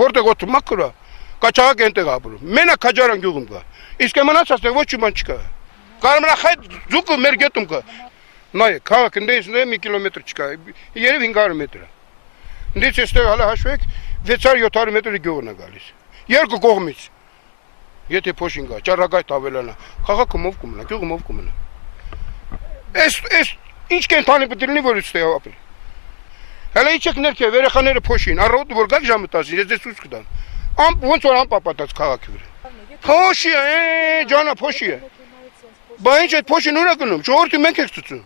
Որտեղ օդում մակուրա, կաչաղակ ենտեղ ապրում, մենակ քաջարան գյուղում կա, իսկ մնացած ոչ մի բան չկա, կարմրախայտ ձուկը մեր գետում կա, նայեք, քաղաքը ընդից մի կիլոմետր չկա, երև 500 մետր է, ընդից էստեղ հալա հաշվեք 600-700 մետրի գյուղն է գալիս, երկու կողմից, եթե փոշին գա, ճառագայթ ավելանա, քաղաքը մով կմնա, գյուղը մով կմնա, ինչ կենթանի պետք լինի, որ ստեղ ապրի, հələ իչեք ներքև, երեխաները փոշին, առավոտը որ գաք ժամը 10-ին, ես դες ցույց կտամ, ոնց որ անպապատած քաղաքի վրա, փոշի է, ջանա փոշի է, բա ինչ այդ փոշին ուր է գնում, ժողովրդի մենք ենք ցույցում,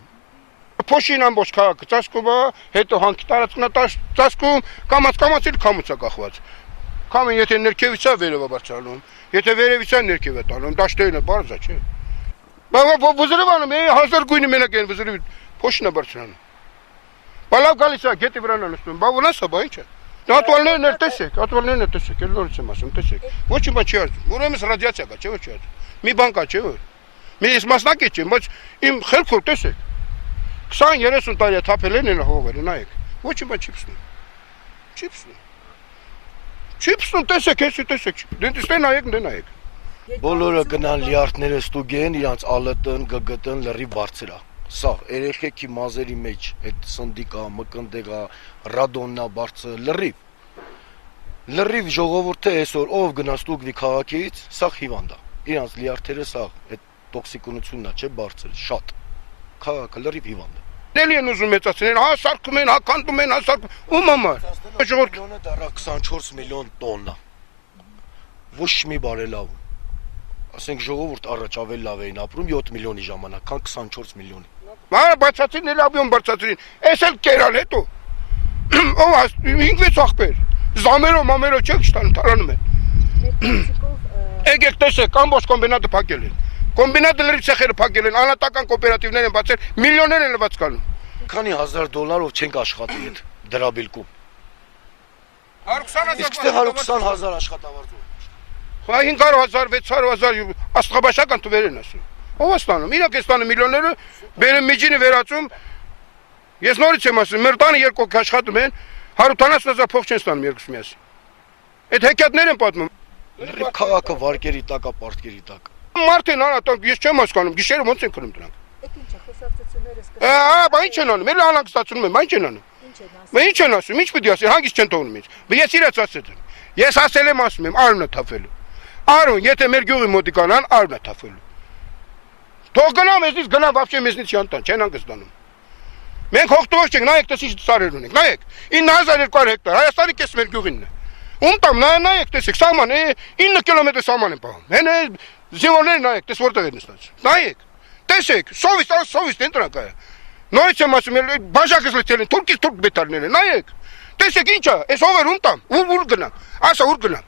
փոշին ամբողջ քաղաքը ծածկում է, հետո հանքի տարածքն է ծածկում, կամաց էլ քամուց է կախված, քամին եթե ներքևից է վերևը բարձրանում, եթե վերևից է ներքև է տանում, դաշտերն է բարձ է, չէ, բա վզրվանում, հազար գույնի մենակ են վզրվի, փոշին է բարձրանում, բա լավ գալիս է, գետի վրան է նստում, բա ոնց է, բա ինչ է, ատվալներն էլ տեսեք, էլ նորից եմ ասում, տեսեք, ոչ մի բան չի արվում, ուրեմն ռադիացիա կա, չէ՞ որ չի արվում, մի բան կա, չէ՞ որ, մի ես մասնակից չեմ, բայց իմ խելքով տեսեք, 20-30 տարի թափել են հողերը, նայեք, ոչ մի բան չի փսնում, չի փսնում, տեսեք, տեսեք, դե նայեք, դե նայեք։ Բոլորը գնան լիարդները ստուգեն, իրանց ալըտն, գգտն լրի բարձրա։ Սա երեխեքի մազերի մեջ, այդ սնդիկա, մկնդեղա, ռադոննա բարձր լրիվ ժողովուրդը այսօր ով գնա ստուգվի քաղաքից, սա հիվանդ է։ Իրանց լիարդերը սա այդ տոքսիկությունն է, չէ, բարձր, շատ։ Քաղաքը լրիվ հիվանդ է։ Դելի են ուզում մեծացնել, հա սարքում են, հա քանդում են, հա սարքում, ում համար։ Միլիոնը դառա 24 միլիոն տոննա։ Ոչ մի բարելավում։ Ասենք ժողովուրդ առաջ ավելի լավ էին ապրում 7 միլիոնի ժամանակ, քան 24 միլիոնի։ Ահա բացացին, էլ ավիոն բարձրացրին, էս էլ կերալ հետո։ Ով 5-6 աղբեր, զամերով, մամերով չեք չտանում, տարանում են։ Եկեք տեսեք, ամբողջ կոմբինատը փակել են։ Կոմբինատը լրիվ ցեխերը փակել են, անհատական կոոպերատիվներ են բացել, միլիոններ են լվաց կանում։ Քանի $1000 չենք աշխատի այդ դրաբիլկում։ 120,000 Իսկ 120,000 աշխատավարձ։ 500,000, 600,000 աստղաբաշական թվեր են ասում։ Ով է ստանում, իրանք է ստանում միլիոնները, բերեն միջինը վերածում, ես նորից եմ ասում, մեր տանը երկու աշխատում են, 180,000 փող չեն ստանում երկուս միասին։ Այդ հեքիաթներ են պատմում։ Քաղաքը վարկերի տակ է, պարտքերի տակ։ Մարդ են անատակ, ես չեմ հասկանում, գիշերը ոնց են քնում դրանք։ Այդ ինչ է, խոսակցությունները սկսել։ Բա ինչ են անում, էլ անհանգստացնում եմ, ինչ են անում։ Ինչ են ասում, ինչ պիտի ասեն, հանգիստ չեն թողնում ինձ։ Ես իրաց ասել եմ։ Ես ասել եմ, ասում եմ, արունը թափելու։ Արուն, եթե մեր գյուղի մոտիկանան, արուն է թափելու։ Թող գնամ, եզնից գնամ, վավշե մեզնից չանտան, չեն հանգստանում։ Մենք հողտովոշ չենք, նայեք, տես ինչ սարեր ունենք, նայեք, 9200 հեկտար, Հայաստանի կես մեր գյուղինն է։ Ում տամ, նայեք, տեսեք, սահման, 9 կիլոմետր սահման են պահում, հեն զինվորները նայեք, տես որտեղ են նստած, նայեք, տեսեք, սովիստ են դրանք այ։ Նորից եմ ասում, բաժակս լցել են, թուրք բետարներ են, նայեք, տեսեք ինչ է, այս ով էր ում տամ, ուր գնամ, ասա ուր գնամ։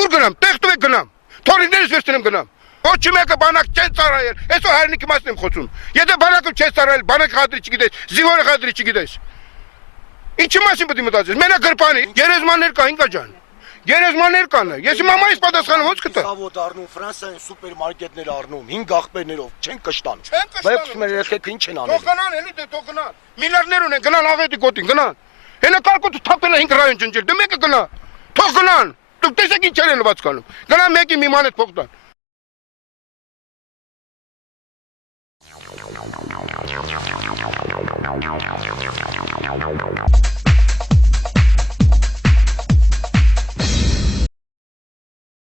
Ուր գնամ, տեղ տվեք գնամ, թորիներս վերցնեմ գնամ, ոչ մեկը բանակ չեն ծառայել, այսօր հայրենիքի մասն եմ խոսում, եթե բանակը չես ծառայել, բանակ խադրի չգիտես, զինվորը խադրի չգիտես, ինչի մասին պետք է մտածես, մենակ գրպանի, գերեզմաններ կա, ինքա ջան, գերեզմաններ կան, ես իմ մամայից պատասխանը ոնց կտա։ Սավոտ առնում, Ֆրանսիայում սուպերմարկետներ առնում, 5 աղբերներով, չեն կշտան։ Բայց մեր երեխեքը ինչ են անում։ Թող գնան, էլի դե թող գնան, միլիարդներ ունեն, գնան աղետի գոտին, գնան, հենա կարկոտը թափել է 5 ռայոն ջնջել, դե մեկը գնա, թող գնան։ Դուք տեսեք ինչ են լվաց կանում, գնան մեկի մի ման հետ փող տան։